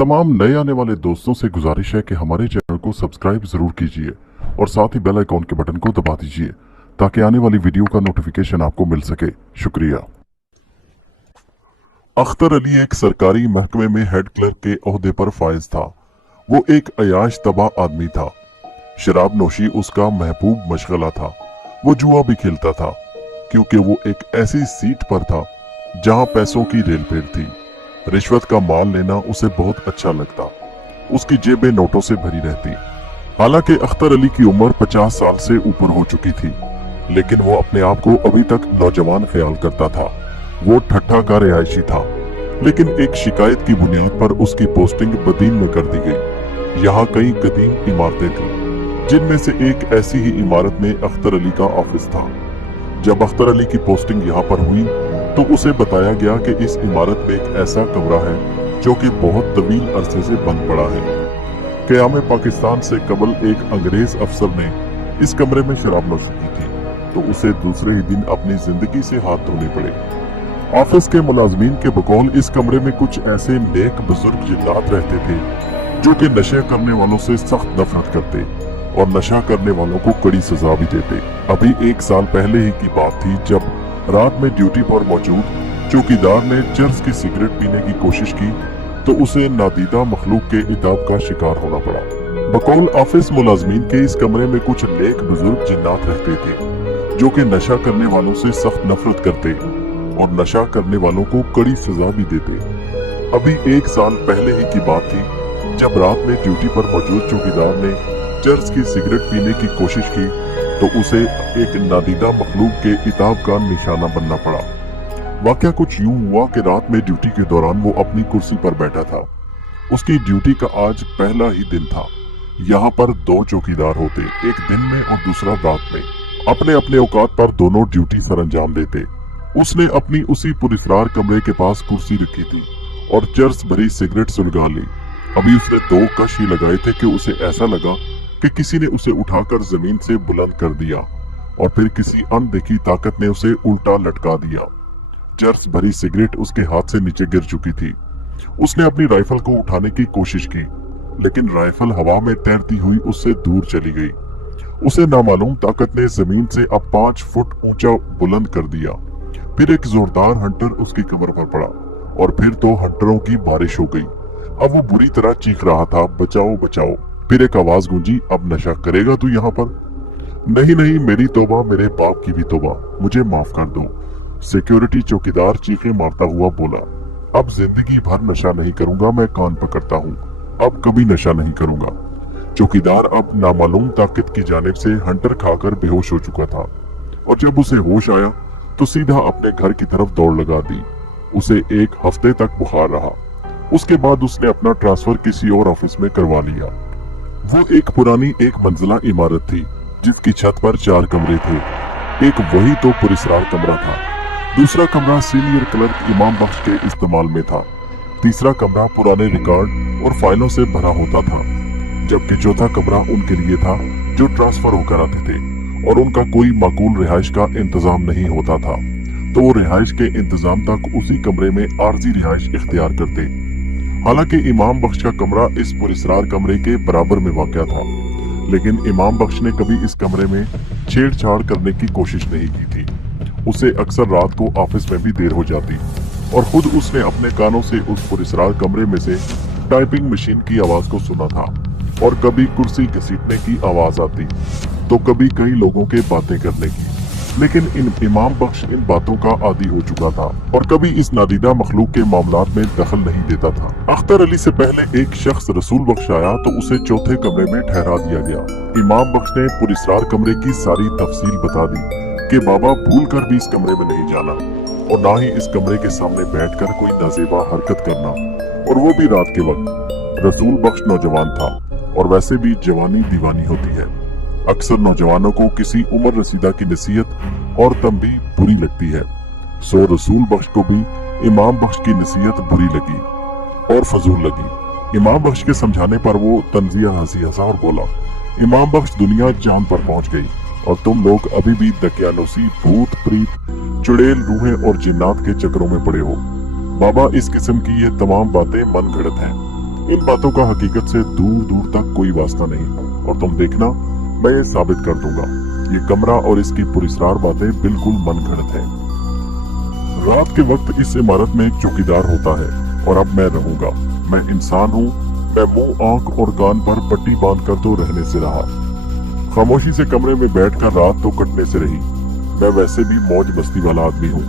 तमाम नए आने वाले दोस्तों से गुजारिश है कि हमारे चैनल को सब्सक्राइब जरूर कीजिए और साथ ही बेल आइकॉन के बटन को दबा दीजिए ताकि आने वाली वीडियो का नोटिफिकेशन आपको मिल सके। शुक्रिया। अख्तर अली एक सरकारी महकमे में हेड क्लर्क के ओहदे पर फायज था। वो एक अयाश तबाह आदमी था। शराब नोशी उसका महबूब मशगला था। वो जुआ भी खेलता था क्योंकि वो एक ऐसी सीट पर था जहां पैसों की रेलपेल थी। रिश्वत का माल लेना उसे बहुत अच्छा लगता। उसकी जेबें नोटों से भरी रहती। हालांकि अख्तर अली की उम्र 50 साल से ऊपर हो चुकी थी, लेकिन वो अपने आप को अभी तक नौजवान ख्याल करता था। वो ठट्ठा का रिहायशी था, लेकिन एक शिकायत की बुनियाद पर उसकी पोस्टिंग बदीन में कर दी गई। यहाँ कई कदीम इमारतें थीं, जिनमें से एक ऐसी ही इमारत में अख्तर अली का ऑफिस था। जब अख्तर अली की पोस्टिंग यहाँ पर हुई तो उसे बताया गया कि इस इमारत में एक ऐसा कमरा है जो कि बहुत तवील अरसे से बंद पड़ा है। क़याम पाकिस्तान से कबल एक अंग्रेज अफसर ने इस कमरे में शराब नोशी की थी, तो उसे दूसरे ही दिन अपनी जिंदगी से हाथ धोने पड़े। ऑफिस के मुलाजमीन के बकौल इस कमरे में कुछ ऐसे नेक बुजुर्ग जिन्नात रहते थे जो कि नशे करने वालों से सख्त नफरत करते और नशा करने वालों को कड़ी सजा भी देते। अभी 1 साल पहले ही की बात थी जब रात में ड्यूटी पर मौजूद चौकीदार ने चर्स की सिगरेट पीने की कोशिश की तो उसे नादीदा मखलूक के इताब का शिकार होना पड़ा। बकौल ऑफिस मुलाजमीन के इस कमरे में कुछ नेक बुजुर्ग जिन्नात रहते थे जो कि नशा करने वालों से सख्त नफरत करते और नशा करने वालों को कड़ी सजा भी देते। अभी 1 साल पहले ही की बात थी जब रात में ड्यूटी पर मौजूद चौकीदार ने चर्स की सिगरेट पीने की कोशिश की तो उसे एक नादीदा मखलूक के इताब का निशाना बनना पड़ा। वाकया कुछ यूं हुआ कि रात में ड्यूटी के दौरान वो अपनी कुर्सी पर बैठा था। उसकी ड्यूटी का आज पहला ही दिन था। यहाँ पर 2 चौकीदार होते, एक दिन में और दूसरा रात में। अपने अपने औकात पर दोनों ड्यूटी सरंजाम देते। उसने अपनी उसी पुरस्कार कमरे के पास कुर्सी रखी थी और चर्स भरी सिगरेट सुलगा ली। अभी उसने 2 कश ही लगाए थे कि उसे ऐसा लगा कि किसी ने उसे उठाकर जमीन से बुलंद कर दिया और फिर किसी अनदेखी ताकत ने उसे उल्टा लटका दिया। चर्स भरी सिगरेट उसके हाथ से नीचे गिर चुकी थी। उसने अपनी राइफल को उठाने की कोशिश की, लेकिन राइफल हवा में तैरती हुई उससे दूर चली गई। उसे नामालूम ताकत ने जमीन से अब 5 फुट ऊंचा बुलंद कर दिया। फिर एक जोरदार हंटर उसकी कमर पर पड़ा और फिर तो हंटरों की बारिश हो गई। अब वो बुरी तरह चीख रहा था, बचाओ बचाओ। फिर एक आवाज गूंजी, अब नशा करेगा तू यहाँ पर? नहीं नहीं, मेरी तौबा, मेरे बाप की भी तौबा, मुझे माफ कर दो। सिक्योरिटी चौकीदार चीखें मारता हुआ बोला, अब जिंदगी भर नशा नहीं करूंगा, मैं कान पकड़ता हूँ, अब कभी नशा नहीं करूंगा। चौकीदार अब नामालूम ताकत की जानिब से हंटर खाकर बेहोश हो चुका था और जब उसे होश आया तो सीधा अपने घर की तरफ दौड़ लगा दी। उसे 1 हफ्ते तक बुखार रहा। उसके बाद उसने अपना ट्रांसफर किसी और ऑफिस में करवा लिया। वो एक पुरानी 1 मंजिला इमारत थी जिसकी छत पर 4 कमरे थे। एक वही तो पुरस्कार कमरा था। दूसरा कमरा सीनियर क्लर्क इमाम बख्श के इस्तेमाल में था। तीसरा कमरा पुराने रिकॉर्ड और फाइलों से भरा होता था, जबकि चौथा कमरा उनके लिए था जो ट्रांसफर होकर आते थे और उनका कोई माकूल रिहाइश का इंतजाम नहीं होता था, तो वो रिहाइश के इंतजाम तक उसी कमरे में आर्जी रिहाइश इख्तियार करते। हालांकि इमाम बख्श का कमरा इस पुरस्कार कमरे के बराबर में वाक़या था, लेकिन इमाम बख्श ने कभी इस कमरे में छेड़छाड़ करने की कोशिश नहीं की थी। उसे अक्सर रात को ऑफिस में भी देर हो जाती और खुद उसने अपने कानों से उस पुरस्कार कमरे में से टाइपिंग मशीन की आवाज को सुना था और कभी कुर्सी घसीटने की आवाज आती तो कभी कई लोगों के बातें करने की। लेकिन इमाम बख्श इन बातों का आदी हो चुका था और कभी इस नादीदा मखलूक के मामलात में दखल नहीं देता था। अख्तर अली से पहले एक शख्स रसूल बख्श आया तो उसे चौथे कमरे में ठहरा दिया गया। इमाम बख्श ने पुरस्कार कमरे की सारी तफसील बता दी कि बाबा भूल कर भी इस कमरे में नहीं जाना और ना ही इस कमरे के सामने बैठकर कोई नाजेबा हरकत करना, और वो भी रात के वक्त। रसूल बख्श नौजवान था और वैसे भी जवानी दीवानी होती है। अक्सर नौजवानों को किसी उम्र रसीदा की नसीहत और तंबीह बुरी लगती है। सो रसूल बख्श को भी इमाम बख्श की नसीहत बुरी लगी और फजूल लगी। इमाम बख्श के समझाने पर वो तंजिया हंसी हंसा और बोला, इमाम बख्श, दुनिया चांद पर पहुंच गई और तुम लोग अभी भी दकियानूसी, भूत प्रीत, चुड़ैल, रूहें और जिन्नात के चक्रों में पड़े हो। बाबा, इस किस्म की ये तमाम बातें मन गढ़ंत हैं। इन बातों का हकीकत से दूर दूर तक कोई वास्ता नहीं, और तुम देखना मैं ये साबित कर दूंगा। ये कमरा और इसकी पुरस्रार बातें बिल्कुल मनगढ़ंत है। रात के वक्त इस इमारत में एक चौकीदार होता है, और अब मैं रहूंगा। मैं इंसान हूँ। मैं मुंह, आंख और कान पर पट्टी बांधकर तो रहने से रहा, खामोशी से कमरे में बैठकर रात तो कटने से रही। मैं वैसे भी मौज मस्ती वाला आदमी हूँ।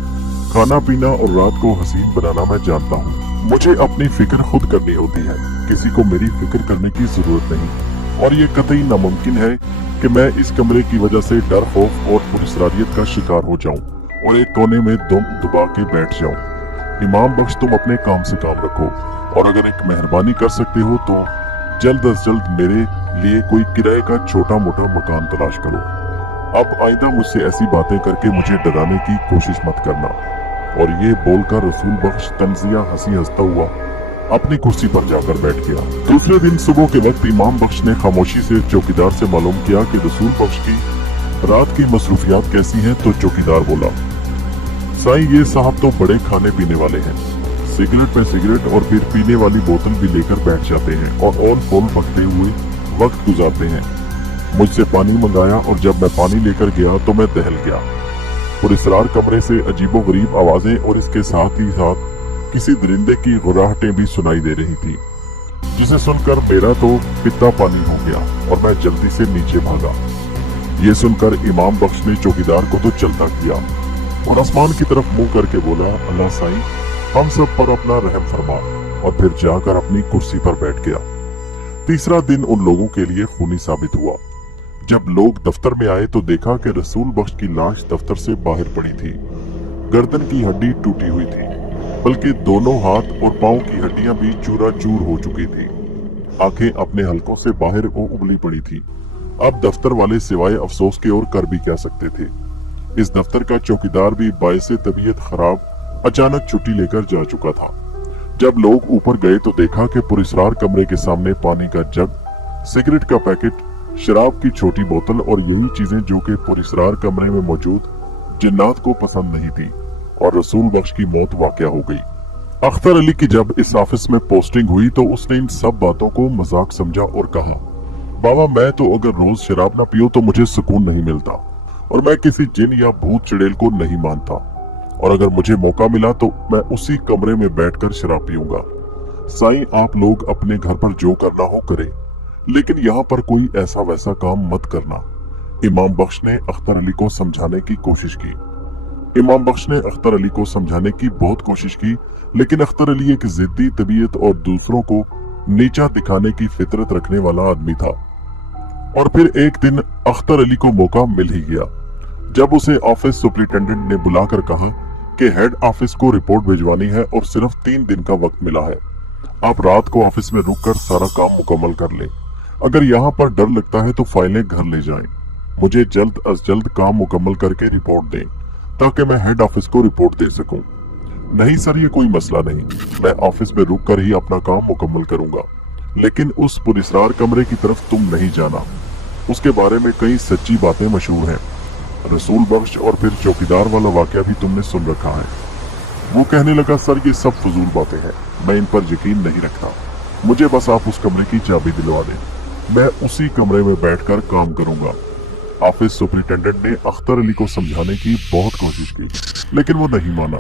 खाना पीना और रात को हसीन बनाना मैं जानता हूँ। मुझे अपनी फिक्र खुद करनी होती है, किसी को मेरी फिक्र करने की जरूरत नहीं। और ये कतई नामुमकिन है कि मैं इस कमरे की वजह से डर, खौफ और पुरस्रारियत का शिकार हो जाऊं और एक कोने में दम दबा के बैठ जाऊं। इमाम बख्श, तुम अपने काम से काम रखो, और अगर एक मेहरबानी कर सकते हो तो जल्द अज जल्द मेरे लिए कोई किराए का छोटा मोटा मकान तलाश करो। अब आइंदा मुझसे ऐसी बातें करके मुझे डराने की कोशिश मत करना। और ये बोलकर रसूल बख्श तंजिया हंसी हंसता हुआ अपनी कुर्सी पर जाकर बैठ गया। दूसरे दिन सुबह के वक्त इमाम बख्श ने खामोशी से चौकीदार से मालूम किया कि रसूल बख्श की रात की मसरूफियात कैसी हैं। तो चौकीदार बोला, साईं, ये साहब तो बड़े खाने पीने वाले हैं। सिगरेट में सिगरेट और फिर पीने वाली बोतल भी लेकर बैठ जाते हैं और ऑल फोल बकते हुए वक्त गुजारते हैं। मुझसे पानी मंगाया और जब मैं पानी लेकर गया तो मैं दहल गया। पुरस्रार कमरे से अजीबोगरीब आवाजें और इसके साथ ही साथ किसी दरिंदे की गुर्राहटें भी सुनाई दे रही थी, जिसे सुनकर मेरा तो पित्ता पानी हो गया और मैं जल्दी से नीचे भागा। ये सुनकर इमाम बख्श ने चौकीदार को तो चलता किया और आसमान की तरफ मुंह करके बोला, अल्लाह साईं, हम सब पर अपना रहम फरमा, और फिर जाकर अपनी कुर्सी पर बैठ गया। तीसरा दिन उन लोगों के लिए खूनी साबित हुआ। जब लोग दफ्तर में आए तो देखा कि रसूल बख्श की लाश दफ्तर से बाहर पड़ी थी। गर्दन की हड्डी टूटी हुई थी, बल्कि दोनों हाथ और पांव की हड्डियां भी चूरा चूर हो चुकी थी। आंखें अपने हलकों से बाहर उबली पड़ी थी। अब दफ्तर वाले सिवाय अफसोस के और कर भी क्या सकते थे। इस दफ्तर का चौकीदार भी बायसे तबीयत खराब अचानक छुट्टी लेकर जा चुका था। जब लोग ऊपर गए तो देखा कि पुरस्रार कमरे के सामने पानी का जग, सिगरेट का पैकेट, शराब की छोटी बोतल और यही चीजें जो कि पुरस्रार कमरे में मौजूद जिन्नात को पसंद नहीं थी, और रसूल बख्श की मौत वाक़या हो गई। अख्तर अली की जब इस ऑफिस में पोस्टिंग हुई तो उसने इन सब बातों को मजाक समझा और कहा, बाबा, मैं तो अगर रोज शराब ना पियो तो मुझे सुकून नहीं मिलता, और मैं किसी जिन या भूत चुड़ैल को नहीं मानता, और अगर मुझे मौका मिला तो मैं उसी कमरे में बैठकर शराब पीऊंगा। साईं, आप लोग अपने घर पर जो करना हो करें, लेकिन यहाँ पर कोई ऐसा वैसा काम मत करना। इमाम बख्श ने अख्तर अली को समझाने की कोशिश की। इमाम बख्श ने अख्तर अली को समझाने की बहुत कोशिश की, लेकिन अख्तर अली एक जिद्दी तबीयत और दूसरों को नीचा दिखाने की फितरत रखने वाला आदमी था। और फिर एक दिन अख्तर अली को मौका मिल ही गया, जब उसे ऑफिस सुपरिटेंडेंट ने बुलाकर कहा कि हेड ऑफिस को रिपोर्ट भिजवानी है और सिर्फ 3 दिन का वक्त मिला है। आप रात को ऑफिस में रुककर सारा काम मुकम्मल कर लें। अगर यहाँ पर डर लगता है तो फाइलें घर ले जाएं। मुझे जल्द अज जल्द काम मुकम्मल करके रिपोर्ट दें, ताकि मैं हेड ऑफिस को रिपोर्ट दे सकूं। नहीं सर, ये कोई मसला नहीं, मैं ऑफिस में रुक कर ही अपना काम मुकम्मल करूंगा, लेकिन उस पुरस्रार कमरे की तरफ तुम नहीं जाना। उसके बारे में कई सच्ची बातें मशहूर हैं। रसूल बख्श और फिर चौकीदार वाला वाकया भी तुमने सुन रखा है। वो कहने लगा, सर ये सब फजूल बातें हैं, मैं इन पर यकीन नहीं रखता। मुझे बस आप उस कमरे की चाबी दिलवा दें, मैं उसी कमरे में बैठकर काम करूंगा। ऑफिस सुपरिटेंडेंट ने अख्तर अली को समझाने की बहुत कोशिश की, लेकिन वो नहीं माना,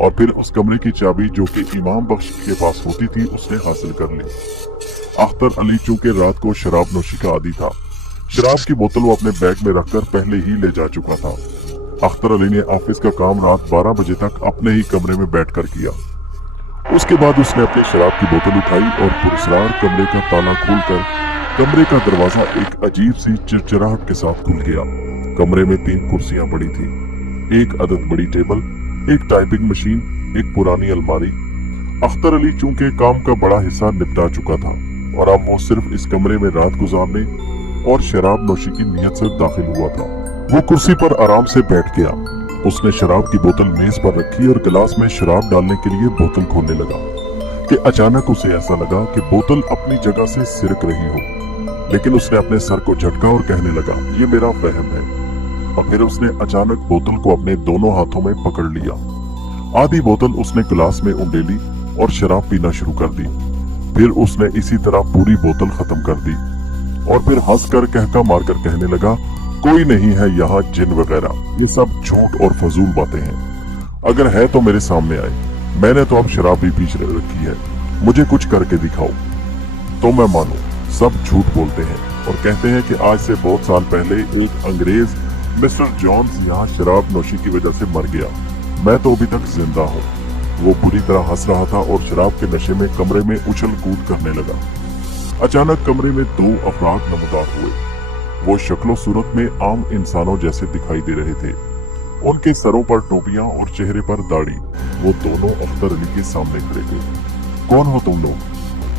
और फिर उस कमरे की चाबी जो कि इमाम बख्श के पास होती थी उसने हासिल कर ली। अख्तर अली चूंकि रात को शराब नोशी का आदी था, शराब की बोतल वो अपने बैग में रखकर पहले ही ले जा चुका था। अख्तर अली ने ऑफिस का काम रात 12 बजे तक अपने ही कमरे में बैठकर किया। उसके बाद उसने अपनी शराब की बोतल उठाई और पुरस्रार कमरे का ताला खोलकर कमरे का दरवाजा एक अजीब सी चिरचिराहट के साथ खुल गया। कमरे में 3 कुर्सियां पड़ी थी, एक अदद बड़ी टेबल, एक टाइपिंग मशीन, एक पुरानी अलमारी। अख्तर अली चूंकि काम का बड़ा हिस्सा निपटा चुका था और अब वो सिर्फ इस कमरे में रात गुजारने और शराब नोशी की नीयत से दाखिल हुआ था। वो कुर्सी पर आराम से बैठ गया। उसने शराब की बोतल मेज पर रखी और गिलास में शराब डालने के लिए बोतल खोलने लगा कि अचानक उसे ऐसा लगा कि बोतल अपनी जगह से सिरक रही हो, लेकिन उसने अपने सर को झटका और कहने लगा, ये मेरा वहम है। और फिर उसने अचानक बोतल को अपने दोनों हाथों में पकड़ लिया। आधी बोतल उसने गिलास में उंडेली और शराब पीना शुरू कर दी। फिर उसने इसी तरह पूरी बोतल खत्म कर दी और फिर हंसकर कहका मारकर कहने लगा, कोई नहीं है यहाँ जिन वगैरह, ये सब झूठ और फजूल बातें हैं। अगर है तो मेरे सामने आए, मैंने तो अब शराब भी पीछ रखी है, मुझे कुछ करके दिखाओ तो मैं मानूं। सब झूठ बोलते हैं और कहते हैं कि आज से बहुत साल पहले एक अंग्रेज मिस्टर जॉन्स यहाँ शराब नोशी की वजह से मर गया, मैं तो अभी तक जिंदा हूँ। वो बुरी तरह हंस रहा था और शराब के नशे में कमरे में उछल कूद करने लगा। अचानक कमरे में दो अफराद नमदार हुए। वो शक्लो सूरत में आम इंसानों जैसे दिखाई दे रहे थे। उनके सरों पर टोपियां और चेहरे पर दाढ़ी। वो दोनों अख्तर अली के सामने खड़े थे। कौन हो तुम लोग?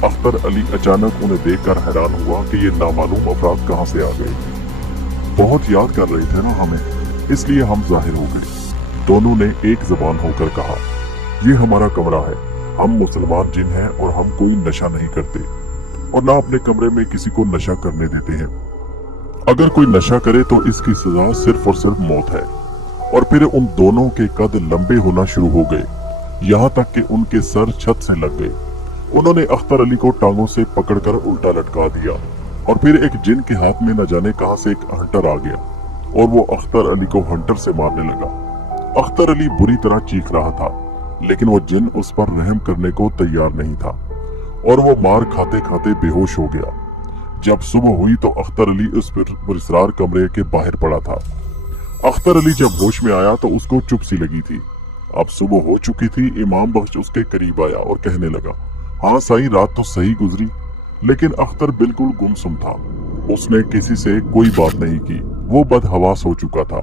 अख्तर अली अचानक उन्हें देखकर हैरान हुआ कि ये नामालूम अफराद कहां से आ गए। बहुत याद कर रहे थे ना हमें, इसलिए हम जाहिर हो गए। दोनों ने एक जबान होकर कहा, ये हमारा कमरा है, हम मुसलमान जिन हैं और हम कोई नशा नहीं करते और ना अपने कमरे में किसी को नशा करने देते हैं। अगर कोई नशा करे तो इसकी सजा सिर्फ और सिर्फ मौत है। और फिर उन दोनों के कद लंबे होना शुरू हो गए, यहाँ तक कि उनके सर छत से लग गए। उन्होंने अख्तर अली को टांगों से पकड़कर उल्टा लटका दिया और फिर एक जिन के हाथ में न जाने कहां से एक हंटर आ गया और वो अख्तर अली को हंटर से मारने लगा। अख्तर अली बुरी तरह चीख रहा था, लेकिन वो जिन उस पर रहम करने को तैयार नहीं था और वो मार खाते खाते बेहोश हो गया। जब सुबह हुई तो अख्तर अली उस पुरस्रार कमरे के बाहर पड़ा था। अख्तर अली जब होश में आया तो उसको चुप सी लगी थी। अब सुबह हो चुकी थी। इमाम बख्श उसके करीब आया और कहने लगा, हाँ साईं, रात तो सही गुजरी। लेकिन अख्तर बिल्कुल गुमसुम था। उसने किसी से कोई बात नहीं की। वो बदहवास हो चुका था,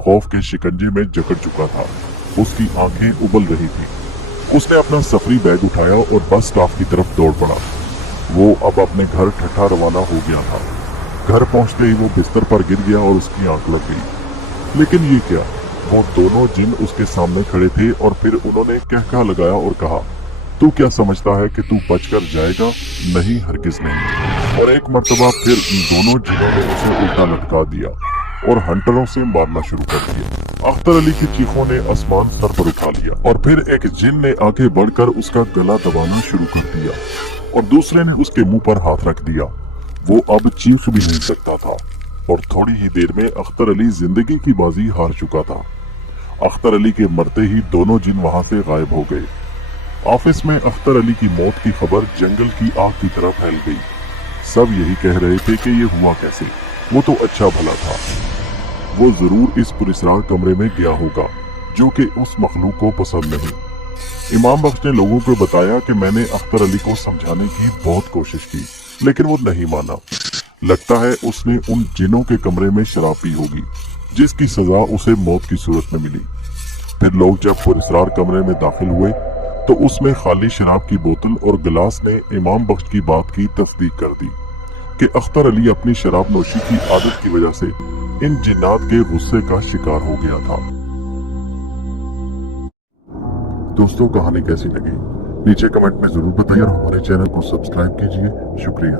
खौफ के शिकंजे में जकड़ चुका था। उसकी आंखें उबल रही थी। उसने अपना सफरी बैग उठाया और बस स्टॉप की तरफ दौड़ पड़ा। वो अब अपने घर ठट्ठा रवाना हो गया था। घर पहुंचते ही वो बिस्तर पर गिर गया और उसकी आंख लग गई। लेकिन ये क्या, वो दोनों जिन उसके सामने खड़े थे और फिर उन्होंने कहका लगाया और कहा, तू क्या समझता है कि तू बचकर जाएगा? नहीं, हरगिज नहीं। और एक मर्तबा फिर इन दोनों जिनों ने उसे उल्टा लटका दिया और हंटरों से मारना शुरू कर दिया। अख्तर अली की चीखों ने आसमान सर पर उठा लिया और फिर एक जिन ने आगे बढ़कर उसका गला दबाना शुरू कर दिया और दूसरे ने उसके मुंह पर हाथ रख दिया। वो अब चीख भी नहीं सकता था और थोड़ी ही देर में अख्तर अली जिंदगी की बाजी हार चुका था। अख्तर अली के मरते ही दोनों जिन वहां से गायब हो गए। ऑफिस में अख्तर अली की मौत की खबर जंगल की आग की तरह फैल गई। सब यही कह रहे थे कि ये हुआ कैसे, वो तो अच्छा भला था। वो जरूर इस पुरस्रार कमरे में गया होगा जो कि उस मखलूक को पसंद नहीं। इमाम बख्श ने लोगों को बताया कि मैंने अख्तर अली को समझाने की बहुत कोशिश की, लेकिन वो नहीं माना। लगता है उसने उन जिनों के कमरे में शराब पी होगी जिसकी सजा उसे मौत की सूरत में मिली। फिर लोग जब पुरस्रार कमरे में दाखिल हुए तो उसमें खाली शराब की बोतल और गिलास ने इमाम बख्श की बात की तस्दीक कर दी कि अख्तर अली अपनी शराब नोशी की आदत की वजह से इन जिन्नात के गुस्से का शिकार हो गया था। दोस्तों, कहानी कैसी लगी नीचे कमेंट में जरूर बताइए और हमारे चैनल को सब्सक्राइब कीजिए। शुक्रिया।